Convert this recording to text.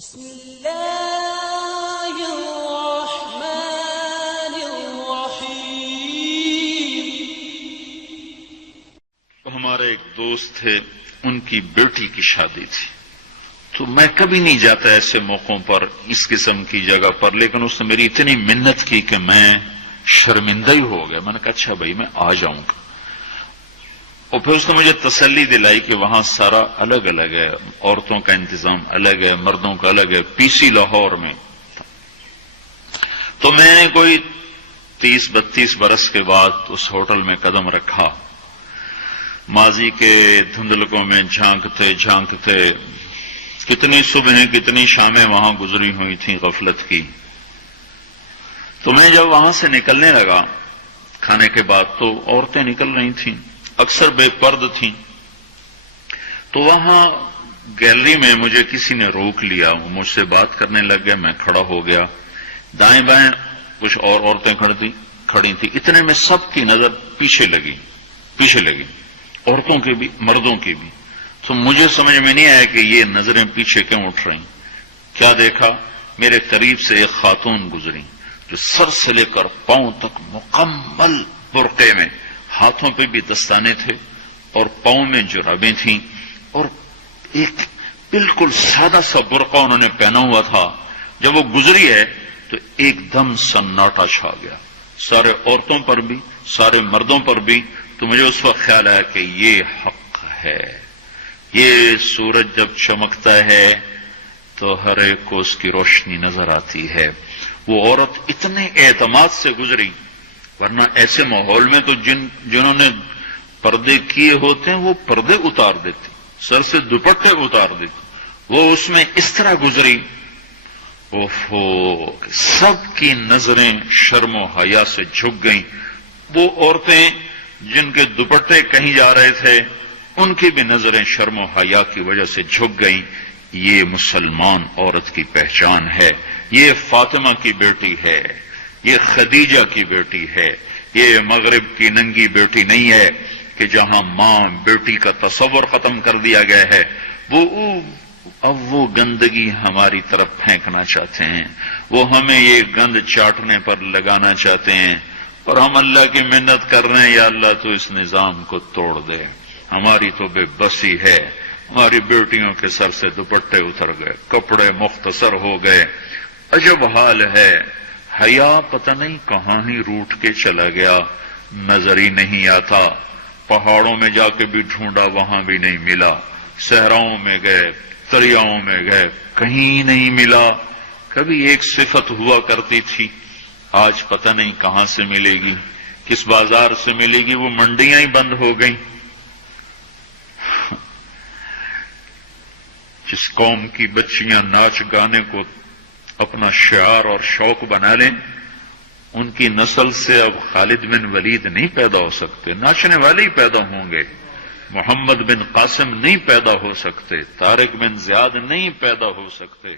بسم اللہ الرحمن الرحیم۔ ہمارے ایک دوست تھے، ان کی بیٹی کی شادی تھی، تو میں کبھی نہیں جاتا ایسے موقعوں پر اس قسم کی جگہ پر، لیکن اس نے میری اتنی منت کی کہ میں شرمندہ ہی ہو گیا۔ میں نے کہا اچھا بھائی میں آ جاؤں گا، اور پھر اس نے مجھے تسلی دلائی کہ وہاں سارا الگ الگ ہے، عورتوں کا انتظام الگ ہے، مردوں کا الگ ہے، پی سی لاہور میں۔ تو میں نے کوئی 30-32 برس کے بعد اس ہوٹل میں قدم رکھا، ماضی کے دھندلکوں میں جھانکتے کتنی صبحیں کتنی شامیں وہاں گزری ہوئی تھیں غفلت کی۔ تو میں جب وہاں سے نکلنے لگا کھانے کے بعد، تو عورتیں نکل رہی تھیں، اکثر بے پرد تھیں، تو وہاں گیلری میں مجھے کسی نے روک لیا، وہ مجھ سے بات کرنے لگ گیا، میں کھڑا ہو گیا، دائیں بائیں کچھ اور عورتیں کھڑی تھیں، اتنے میں سب کی نظر پیچھے لگی، عورتوں کی بھی مردوں کی بھی۔ تو مجھے سمجھ میں نہیں آیا کہ یہ نظریں پیچھے کیوں اٹھ رہی۔ کیا دیکھا، میرے قریب سے ایک خاتون گزری جو سر سے لے کر پاؤں تک مکمل برقعے میں، ہاتھوں پہ بھی دستانے تھے اور پاؤں میں جرابیں تھیں، اور ایک بالکل سادہ سا برقع انہوں نے پہنا ہوا تھا۔ جب وہ گزری ہے تو ایک دم سناٹا چھا گیا، سارے عورتوں پر بھی سارے مردوں پر بھی۔ تو مجھے اس وقت خیال آیا کہ یہ حق ہے، یہ سورج جب چمکتا ہے تو ہر ایک کو اس کی روشنی نظر آتی ہے۔ وہ عورت اتنے اعتماد سے گزری، ورنہ ایسے ماحول میں تو جنہوں نے پردے کیے ہوتے ہیں وہ پردے اتار دیتے، سر سے دوپٹے اتار دیتے، وہ اس میں اس طرح گزری، سب کی نظریں شرم و حیا سے جھک گئیں۔ وہ عورتیں جن کے دوپٹے کہیں جا رہے تھے ان کی بھی نظریں شرم و حیا کی وجہ سے جھک گئیں۔ یہ مسلمان عورت کی پہچان ہے، یہ فاطمہ کی بیٹی ہے، یہ خدیجہ کی بیٹی ہے، یہ مغرب کی ننگی بیٹی نہیں ہے کہ جہاں ماں بیٹی کا تصور ختم کر دیا گیا ہے، اب وہ گندگی ہماری طرف پھینکنا چاہتے ہیں، وہ ہمیں یہ گند چاٹنے پر لگانا چاہتے ہیں، اور ہم اللہ کی منت کر رہے ہیں یا اللہ تو اس نظام کو توڑ دے۔ ہماری تو بے بسی ہے، ہماری بیٹیوں کے سر سے دوپٹے اتر گئے، کپڑے مختصر ہو گئے، عجب حال ہے۔ حیا پتہ نہیں کہاں ہی روٹ کے چلا گیا، نظر ہی نہیں آتا۔ پہاڑوں میں جا کے بھی ڈھونڈا، وہاں بھی نہیں ملا، صحراؤں میں گئے، دریاؤں میں گئے، کہیں نہیں ملا۔ کبھی ایک صفت ہوا کرتی تھی، آج پتہ نہیں کہاں سے ملے گی، کس بازار سے ملے گی، وہ منڈیاں ہی بند ہو گئیں۔ جس قوم کی بچیاں ناچ گانے کو اپنا شعار اور شوق بنا لیں، ان کی نسل سے اب خالد بن ولید نہیں پیدا ہو سکتے، ناچنے والے ہی پیدا ہوں گے، محمد بن قاسم نہیں پیدا ہو سکتے، طارق بن زیاد نہیں پیدا ہو سکتے۔